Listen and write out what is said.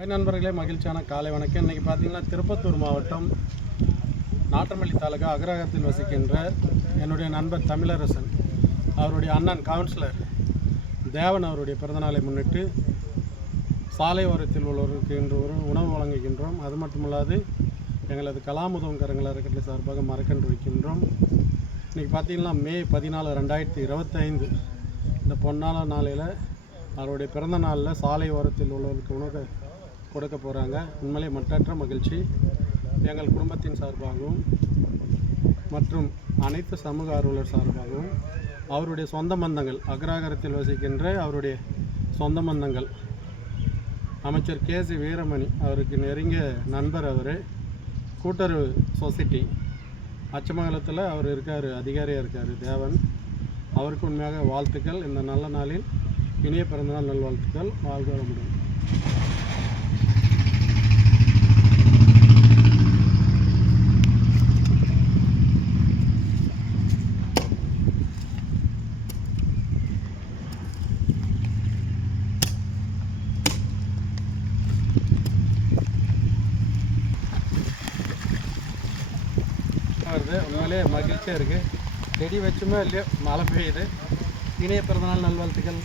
Hi நண்பர்களே, மகிழ்ச்சியான காலை வணக்கம். இன்றைக்கி பார்த்தீங்கன்னா திருப்பத்தூர் மாவட்டம் நாட்டமல்லி தாலுகா அக்ரஹாரத்தில் வசிக்கின்ற என்னுடைய நண்பர் தமிழரசன் அவருடைய அண்ணன் கவுன்சிலர் தேவன் அவருடைய பிறந்தநாளை முன்னிட்டு சாலை ஓரத்தில் உள்ளவருக்கு இன்று ஒரு உணவு வழங்குகின்றோம். அது மட்டுமல்லாது எங்களது கலாமுதம் கரங்கள் அறக்கட்டளை சார்பாக மரக்கன்று வைக்கின்றோம். இன்றைக்கி பார்த்திங்கன்னா மே 14, 2025 இந்த பொன்னான நாளையில் அவருடைய பிறந்த நாளில் சாலை ஓரத்தில் உள்ளவர்களுக்கு உணவு கொடுக்க போகிறாங்க. உண்மையிலே மற்றற்ற மகிழ்ச்சி. எங்கள் குடும்பத்தின் சார்பாகவும் மற்றும் அனைத்து சமூக ஆர்வலர் சார்பாகவும் அவருடைய சொந்த பந்தங்கள், அக்ரஹாரத்தில் வசிக்கின்ற அவருடைய சொந்த பந்தங்கள் அமைச்சர் KC வீரமணி அவருக்கு நெருங்கிய நண்பர், அவர் கூட்டுறவு சொசைட்டி அச்சமங்கலத்தில் அவர் இருக்கார், அதிகாரியாக இருக்கார் தேவன். அவருக்கு உண்மையாக வாழ்த்துக்கள். இந்த நல்ல நாளில் இனிய பிறந்தநாள் நல்வாழ்த்துக்கள். வாழ்க வளமுடன். வருது. உண்மையிலே மகிழ்ச்சியாக இருக்குது. செடி வச்சுமே இல்லையோ மழை பெய்யுது. இனிய பிறந்தநாள் நல்வாழ்த்துக்கள்.